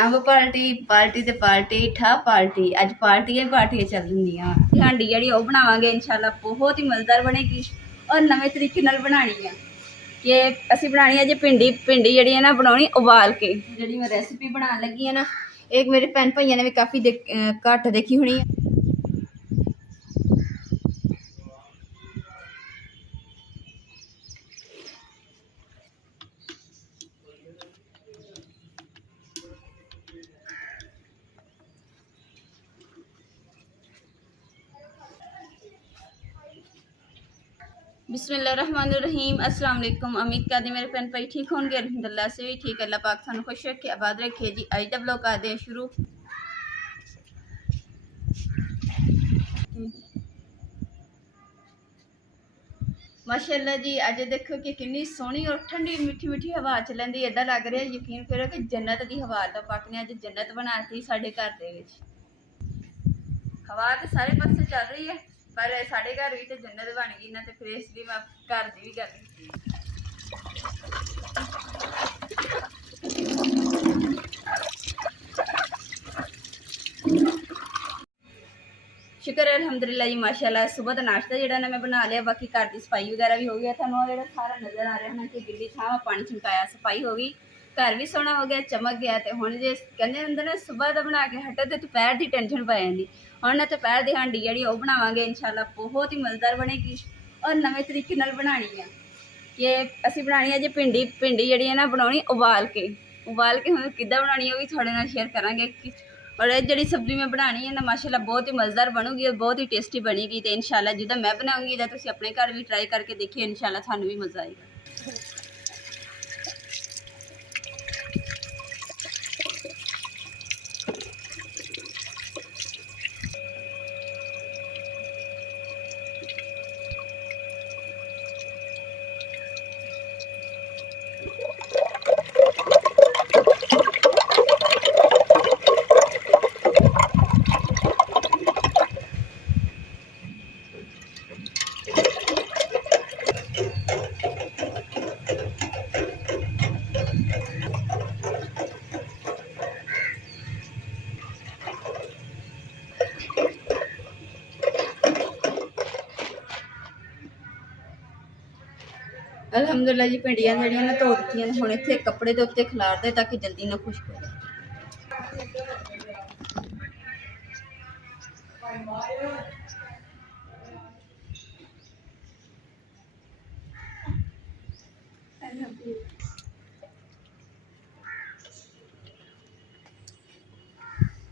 ਅੰਬ party party ਤੇ party ਠਾ ਪਾਰਟੀ ਅੱਜ ਪਾਰਟੀਆਂ ਚੱਲ ਰਹੀਆਂ। ਹਾਂਡੀ ਜਿਹੜੀ ਉਹ ਬਣਾਵਾਂਗੇ ਇਨਸ਼ਾਅੱਲਾ ਬਹੁਤ ਹੀ ਮਜ਼ੇਦਾਰ ਬਣੇਗੀ ਔਰ ਨਵੇਂ ਤਰੀਕੇ ਨਾਲ ਬਣਾਣੀ ਆ ਕਿ ਅਸੀਂ ਬਣਾਣੀ ਹੈ ਜੀ ਭਿੰਡੀ ਜਿਹੜੀ ਹੈ ਨਾ ਬਣਾਉਣੀ ਉਬਾਲ ਕੇ। ਜਿਹੜੀ ਮੈਂ ਰੈਸਿਪੀ ਬਣਾਉਣ ਲੱਗੀ ਆ ਨਾ ਇੱਕ ਮੇਰੇ ਭੈਣ ਭਾਈਆਂ ਨੇ ਵੀ ਕਾਫੀ ਘੱਟ ਦੇਖੀ ਹੋਣੀ ਹੈ। बिस्मिल्लाहिर्रहमानिर्रहीम अस्सलाम वालेकुम। उम्मीद करते मेरे भैन भाई ठीक होंगे। अल्हम्दुलिल्लाह से भी ठीक। अल्लाह पाक सानू खुश रखे आबाद रखे जी। अज का ब्लॉग करते हैं शुरू। माशाअल्लाह जी अज देखो कि कितनी सोहनी और ठंडी मीठी मीठी हवा चलती। इदा लग रहा है यकीन करो कि जन्नत की हवा का पक ने अज जन्नत बनाती साढ़े घर दे विच। हवा तो सारे पासे चल रही है पर साढ़े घर भी तो जन्नत बन गई ना, तो फिर इसलिए मैं घर की भी गल की। शुक्र है अल्हम्दुलिल्लाह जी माशाअल्लाह। सुबह का नाश्ता जो ना मैं बना लिया, बाकी घर की सफाई वगैरह भी हो गई। थानू जो सारा नज़र आ रहा है कि गिल्ली थां पानी छमकाया, सफाई हो गई, घर भी सोहना हो गया, चमक गया। तो हुण जे कहते होंगे ना सुबह का बना के हटो तो दोपहर की टेंशन पै जाती। हुण दोपहर की हांडी जी बनावांगे इंशाअल्लाह बहुत ही मज़ेदार बनेगी और नवे तरीके नाल बनानी है कि असीं बनानी है जी भिंडी जी है ना बनानी उबाल के हुण किद्दां बनानी है वो भी थोड़े नाल शेयर करांगे। और जी सब्जी मैं बनानी है ना माशाअल्लाह बहुत ही मज़ेदार बनूगी और बहुत ही टेस्टी बनेगी। तो इंशाअल्लाह जिद्दां मैं बनाऊँगी तो तुसीं अपने घर भी ट्राई करके देखिए, इंशाअल्लाह थानू भी मज़ा आएगा। अलहमदुलिल्लाह जी भिंडियां जड़ियां ना धो दित्तियां ने। हुण इत्थे कपड़े दे उत्ते खिलार दे ताकि जल्दी ना खुश्क हो जाए।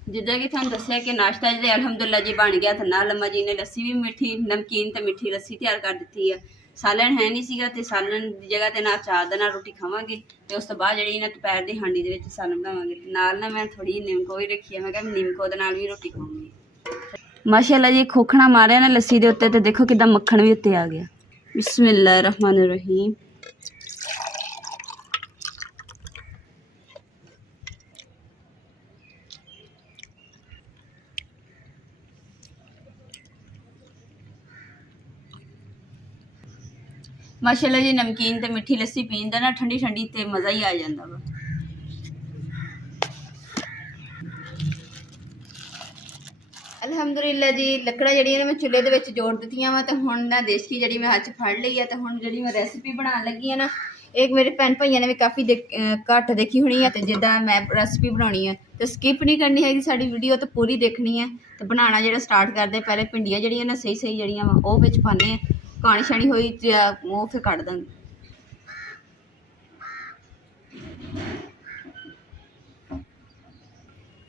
जिद्दां कि तुहानूं दस्सिया कि नाश्ता जो अलहमदुलिल्लाह जी बन गया। तो नाल अम्मा जी ने लस्सी भी मिठी नमकीन तो मिठी लस्सी तैयार कर दी है। सालन है नहीं सीगा ते सालन की जगह ते ना चार दे नाल रोटी खावांगे। तो उस तो बाद जिहड़ी ना दोपहर की हांडी दे विच सालन बनावांगे। नाल ना मैं थोड़ी निम्को भी रखी है, मैं कहा निम्को दे नाल भी रोटी खाऊंगी। माशाअल्लाह जी खोखणा मारिया ना लस्सी दे उत्ते ते देखो किद्दां मक्खण भी उत्ते आ गया। बिस्मिल्लाहिर्रहमानिर्रहीम। माशाअल्लाह जी नमकीन ते मिठी लस्सी पीन दा ना ठंडी ठंडी ते मज़ा ही आ जाता वा। अलहमदुलिल्लाह जी लकड़ा जी मैं चुल्हे दे विच जोड़ दित्तियां वा। तो हुण ना देसी जी मैं हथ फड़ ली है। तो हुण जी मैं रैसिपी बनाने लगी है ना एक मेरे भैन भाइयों ने भी काफ़ी घट देखी होनी है। तो जिद्दां मैं रैसिपी बनानी है तो स्किप नहीं करनी हैगी साडी वीडियो, तो पूरी देखनी है। तो बनाना जो स्टार्ट करते पहले भिंडियां जी ना सही सही जड़ियाँ वा वो विच पाने काणी शाणी हुई वो फिर कट देंगे।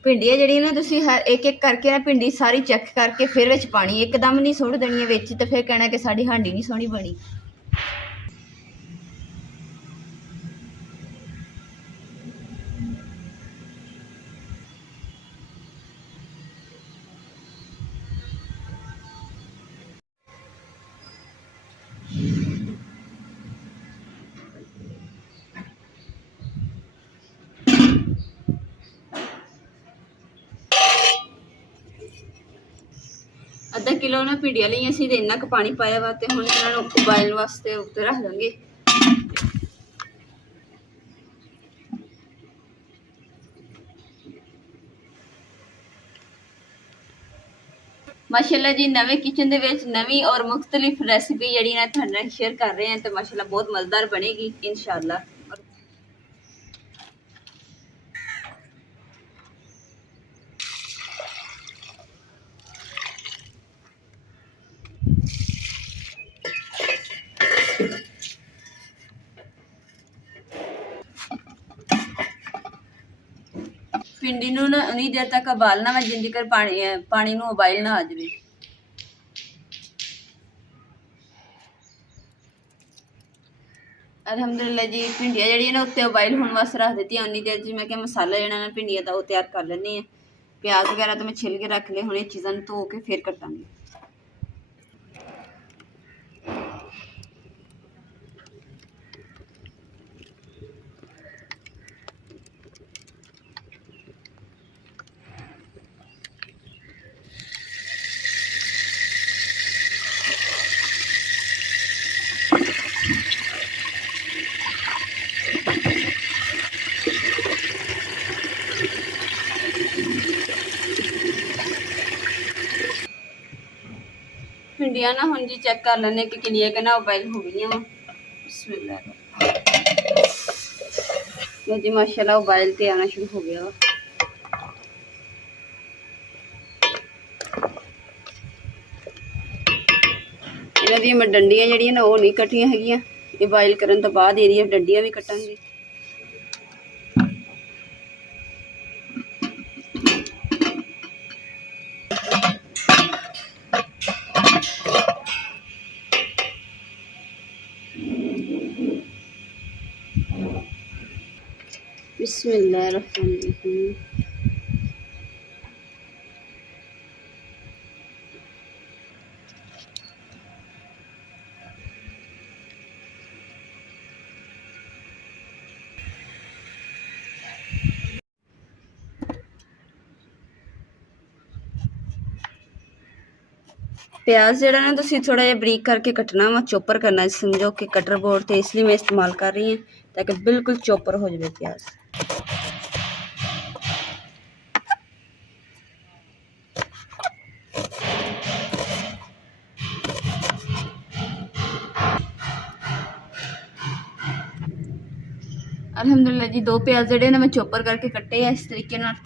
भिंडियां जड़ियां ना तुसीं हर एक एक करके ना भिंडी सारी चेक करके फिर विच पानी, एकदम नहीं सुट देनी है विच। तो फिर कहना कि साडी हांडी नहीं सोहनी बनी। आधा किलो ना भिंडियां लईआं सी ते इन्ना क पानी पाया वा। ते हुण इन्हां नूं उबालण वास्ते उत्ते रख देंगे। माशाल्लाह जी नवे किचन दे विच नवी और मुख्तलिफ रेसिपी जिहड़ी ना तुहाडे नाल शेयर कर रहे हैं तो माशाल्लाह बहुत मज़ेदार बनेगी इंशाल्लाह। भिंडी नूं ना उन्नी देर तक उबालना वा जिन्नी देर पानी नूं उबाल ना आ जाए। अलहमदुलिल्लाह जी भिंडियां जिहड़ियां ना उत्ते उबाइल होने वास्ते रख दी। उन्नी देर जी मैं क्या मसाला जिहड़ा ना भिंडियां दा तैयार कर लैनी है। प्याज वगैरह तो मैं छिल के रख ले, हुणे चीज़ां नूं धो के फिर कटांगी। भिंडियां ना हुण जी चेक कर लैने कि किन्नियां कि ना उबाइल हो गई वा। बिस्मिल्लाह जी माशाल्लाह उबाइल ते आना शुरू हो गया वा। इन्हां दी मैं डंडियां जिहड़ियां ना ओह नहीं कट्टियां हैगियां, उबाइल करन तो बाद इहदियां डंडियां भी कट्टांगी। बिस्मिल्लाहिर्रहमानिर्रहीम। प्याज जिहड़ा ना तुसीं थोड़ा जिहा बरीक करके कटना वा, चॉपर करना। समझो कि कटर बोर्ड ते इसलिए मैं इस्तेमाल कर रही हूँ ताकि बिल्कुल चॉपर हो जाए प्याज। अल्हम्दुलिल्लाह जी 2 प्याज जिहड़े ना मैं चॉपर करके कट्टे आ इस तरीके नाल।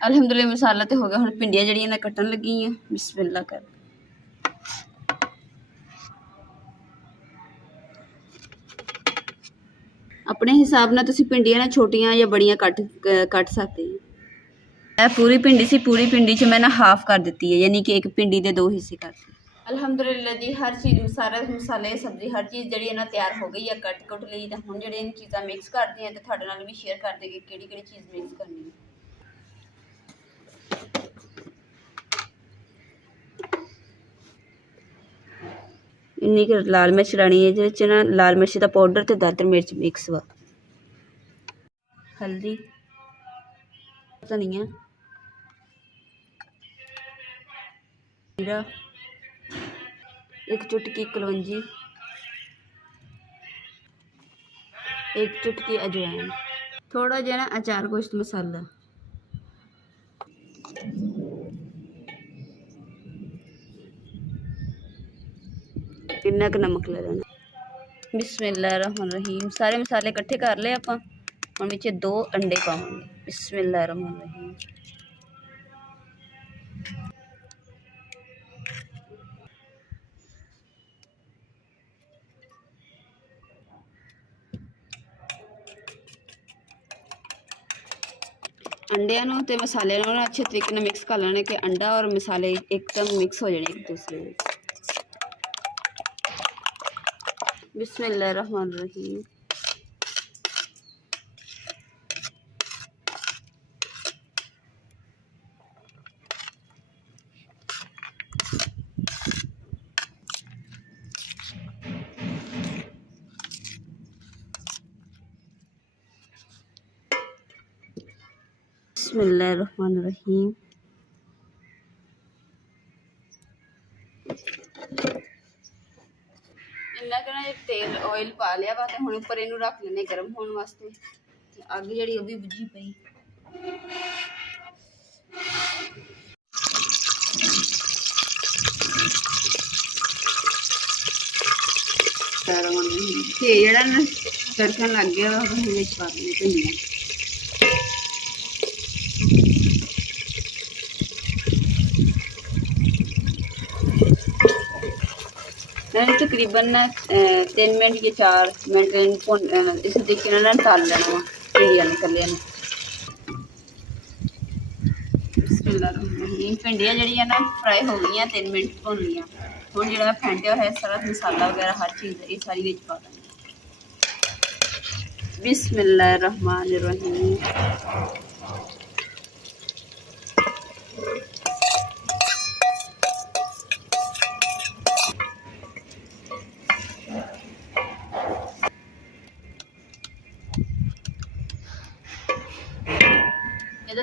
अल्हम्दुलिल्लाह मसाला तो हो गया, हुण भिंडियां जिहड़ियां ना कट्टन लगी हैं। बिस्मिल्लाह कर अपने हिसाब नाल तुसीं भिंडियां ना छोटियां या बड़ियां कट सकते हैं। मैं पूरी भिंडी सी, पूरी भिंडी च मैं ना हाफ कर दी है, यानी कि एक भिंडी के 2 हिस्से करते। अल्हम्दुलिल्लाह जी हर चीज़ मसाले सब्जी हर चीज़ जी ना तैयार हो गई है, कट कुट ली। तो हुण जिहड़ियां इन चीज़ां मिक्स करते हैं तो तुहाडे नाल भी शेयर कर देगी किहड़ी चीज़ मिक्स करनी है। इन्नी कि लाल मिर्च लानी है, जिहदे च ना लाल मिर्च का पाउडर ते दादर मिर्च मिक्स वा। हल्दी, धनिया, जीरा, एक चुटकी कलौंजी, एक चुटकी अजवाइन, थोड़ा जिहा ना अचार गोश्त मसाला, इन्ना क नमक ले लेना। बिस्मिल्लाहिर्रहमानिर्रहीम। सारे मसाले इकट्ठे कर ले आपां। हुण विच 2 अंडे पावांगे। बिस्मिल्लाहिर्रहमानिर्रहीम। अंडियां नूं ते मसाले नूं अच्छे तरीके नाल मिक्स कर लेना कि अंडा और मसाले एकदम मिक्स हो जाने एक दूसरे में। बिस्मिल्लाहिर्रहमानिर्रहीम। बिस्मिल्लाहिर्रहमानिर्रहीम। ਇੰਨਾ ਕੁ ਨਾ ਤੇਲ ਆਇਲ ਪਾ ਲਿਆ ਵਾ ਤੇ ਹੁਣ ਉੱਪਰ ਇਹਨੂੰ ਰੱਖ ਲੈਣੇ ਗਰਮ ਹੋਣ ਵਾਸਤੇ। ਤੇ ਅੱਗ ਜਿਹੜੀ ਉਹ ਵੀ ਬੁੱਝੀ ਪਈ। ਤੇ ਜਿਹੜਾ ਨਾ ਤੜਕਣ ਲੱਗ ਗਿਆ ਵਾ ਉਹ ਵਿੱਚ ਪਾ ਦੇਣੇ ਭਿੰਡੀਆਂ। तकरीबन 3 मिनट या 4 मिनट इस तरीके ਨਾਲ तल लेना वा भिंडियां कलियां ने। भिंडियां जड़ियां ना फ्राई हो गई 3 मिनट भुन लिया। हुण जिहड़ा फेंटिया होया सारा मसाला वगैरह हर चीज़ ये सारी विच पा देनी। बिस्मिल्लाहिर्रहमानिर्रहीम।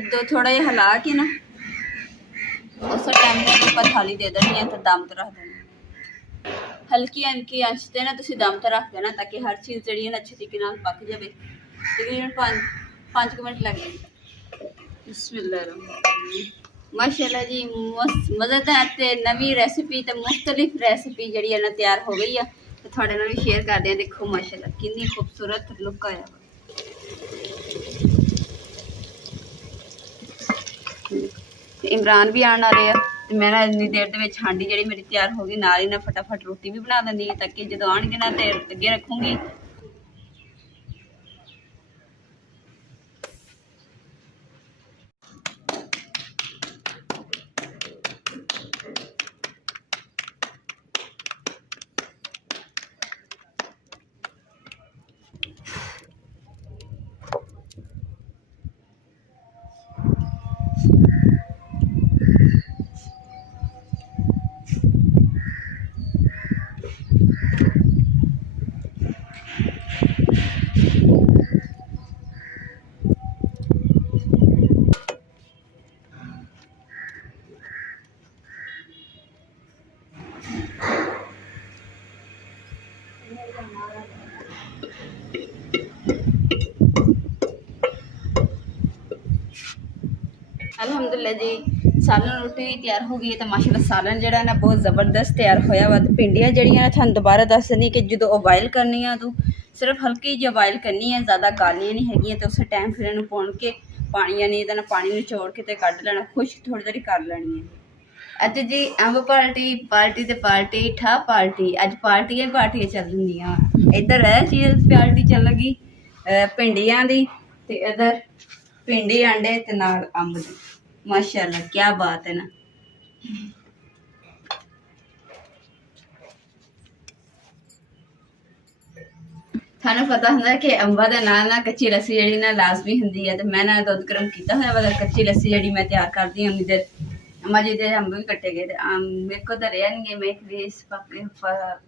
दो थोड़ा जिहा हिला के ना उस टाइम में ऊपर थाली दे देनी है तो दम तो रख देना। हल्की हल्की आंच से ना तुसीं दम तो रख देना ताकि हर चीज़ जी है अच्छे तरीके नाल पक जाए। तकरीबन 5 मिनट लगे। बिस्मिल्लाहिर्रहमानिर्रहीम। माशाअल्लाह जी मज़ेदार ते नवी रेसिपी ते मुख्तलिफ रेसिपी जी है ना तैयार हो गई है तो थोड़े नाल भी शेयर करते हैं। देखो माशाअल्लाह कितनी खूबसूरत लुक आया। इमरान भी आने वाले तो मैं ना इन्नी देर के हांडी जी मेरी तैयार हो गई। नाल ही ना फटाफट रोटी भी बना देंगी ताकि जो आएंगे ना तो अगे रखूँगी। अल्हम्दुलिल्लाह जी सालन रोटी भी तैयार हो गई है तो माशाल्लाह सालन जो ना बहुत ज़बरदस्त तैयार होया वा। तो भिंडियां जड़ियां थानू दोबारा दस देनी कि जो बॉयल करनी है तो सिर्फ हल्की जी बॉयल करनी है, ज़्यादा गालियाँ नहीं हैगियां। तो उस टाइम फिर इन्हूं भुन के पानी नहीं तो पानी निचोड़ के तो कढ़ लेना, खुश्क थोड़ी देर कर लेनी है। अज जी अंब पार्टी पार्टी ते पार्टी ठा पार्टी अज पार्टियां पार्टियां चल रही। इधर है चीज़ पार्टी चल लगी भिंडियां दी ते इधर भिंडी अंडे ते नाल अंब दी। माशाअल्लाह क्या बात है ना। थानू पता होंगे कि अंबा के नाल ना कच्ची लस्सी जी ना लाजमी होंगी है। तो मैं ना दुध गर्म किया हुआ कच्ची लस्सी जी मैं तैयार करती हूँ। उन्नी देर अम्मा जी के अंब भी कट्टे गए मेरे को तो रहा नहीं, मैं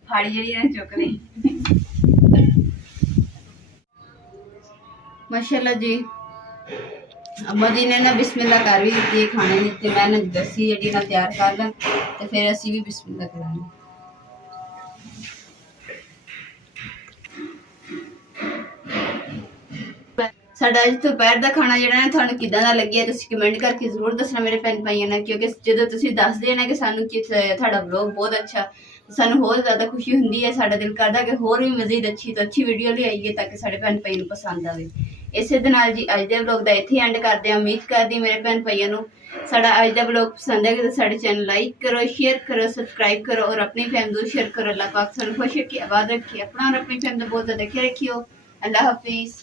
फाड़ी जी ना चुक ली। माशाअल्लाह जी अम्मा जी ने ना बिस्मिल्लाह कर भी दी खाने की। मैं ना लस्सी जी ना तैयार कर ला तो फिर असी भी बिस्मिल्लाह करांगे। साडा अज दोपहर का खाना जो ना थानू किदां दा लग्गिया तुसीं कमेंट करके जरूर दसना मेरे भैन भाइयों ने। क्योंकि जो तुसीं दसदे ना कि सानू कि थाडा व्लॉग बहुत अच्छा सानू होर ज़्यादा खुशी होंदी है। साडा दिल करदा कि होर भी मज़ीद अच्छी तो अच्छी वीडियो ले आइए ताकि साडे भैन भाइयों नू पसंद आवे। इसे दे नाल जी अज दे व्लॉग दा इत्थे एंड करदे हां। उम्मीद करदी मेरे भैन भाइयों नू साडा अज दा व्लॉग पसंद है तो साडे चैनल लाइक करो, शेयर करो, सबसक्राइब करो और अपनी फैमिली को शेयर करो। अल्लाह पाक सानू खुश रखे, आबाद रखे, अपना और अपनी फैमिली बहुत ज़्यादा ख्याल रखियो। अल्लाह हाफिज़।